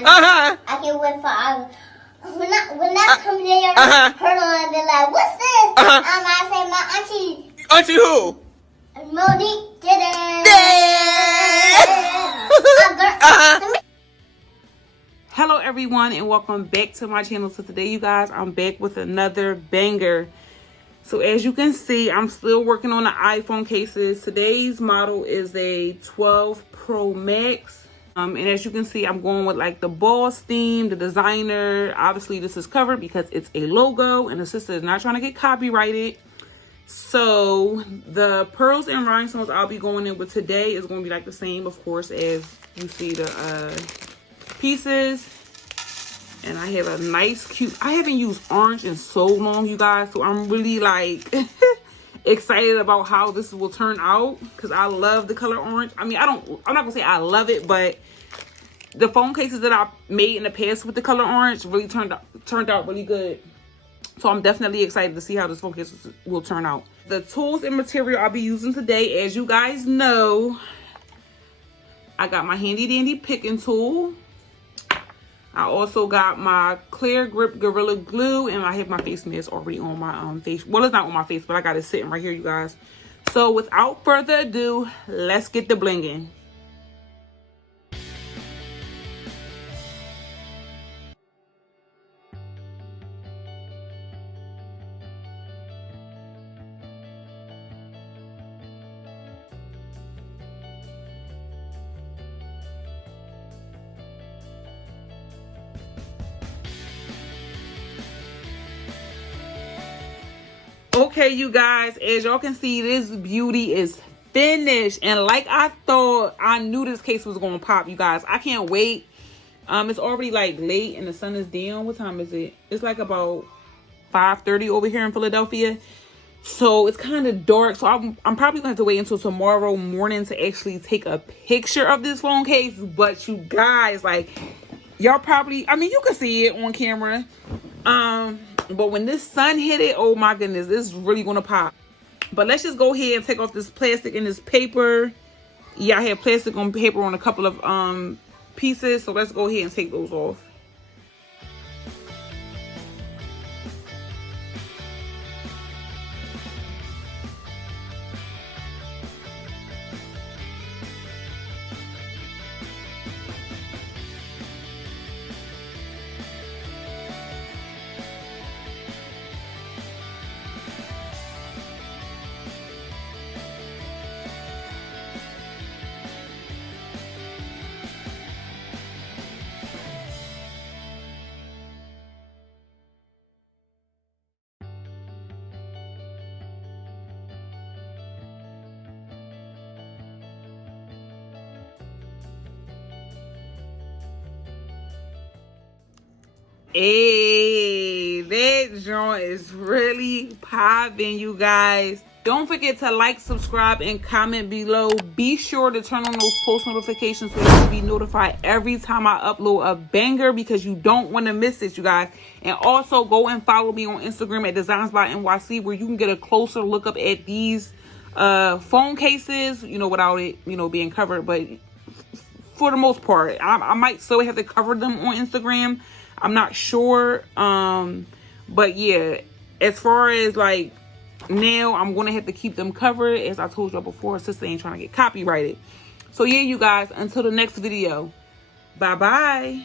because I can't wait for when that comes in your her and be like, what's this? I say my auntie. Auntie who? Monique did it. Hello everyone and welcome back to my channel. So today you guys, I'm back with another banger. So as you can see, I'm still working on the iPhone cases. Today's model is a 12 Pro Max. And as you can see, I'm going with like the boss theme, the designer. Obviously this is covered because it's a logo and the sister is not trying to get copyrighted. So the pearls and rhinestones I'll be going in with today is going to be like the same, of course, as you see the pieces. And I have a nice cute, I haven't used orange in so long, you guys, so I'm really like excited about how this will turn out because I love the color orange. I mean, I'm not gonna say I love it, but the phone cases that I made in the past with the color orange really turned out really good. So I'm definitely excited to see how this phone case will turn out. The tools and material I'll be using today, as you guys know, I got my handy dandy picking tool. I also got my clear grip Gorilla Glue, and I have my face mask already on my face. Well, it's not on my face, but I got it sitting right here, you guys. So without further ado, let's get the blinging. Okay, you guys, as y'all can see, this beauty is finished. And like I thought, I knew this case was going to pop, you guys. I can't wait. It's already like late and the sun is down. What time is it? It's like about 5:30 over here in Philadelphia. So it's kind of dark. So I'm probably going to have to wait until tomorrow morning to actually take a picture of this phone case. But you guys, like, y'all probably, I mean, you can see it on camera. But when this sun hit it, oh my goodness, this is really gonna pop. But let's just go ahead and take off this plastic and this paper. Yeah, I have plastic on paper on a couple of pieces, so let's go ahead and take those off. Hey, that joint is really popping, you guys. Don't forget to like, subscribe, and comment below. Be sure to turn on those post notifications so you'll be notified every time I upload a banger because you don't want to miss it, you guys. And also go and follow me on Instagram at DesignsByNYC where you can get a closer look up at these phone cases, you know, without it, you know, being covered. But for the most part, I might still have to cover them on Instagram. I'm not sure. But yeah, as far as like now, I'm going to have to keep them covered. As I told y'all before, sister ain't trying to get copyrighted. So yeah, you guys, until the next video. Bye-bye.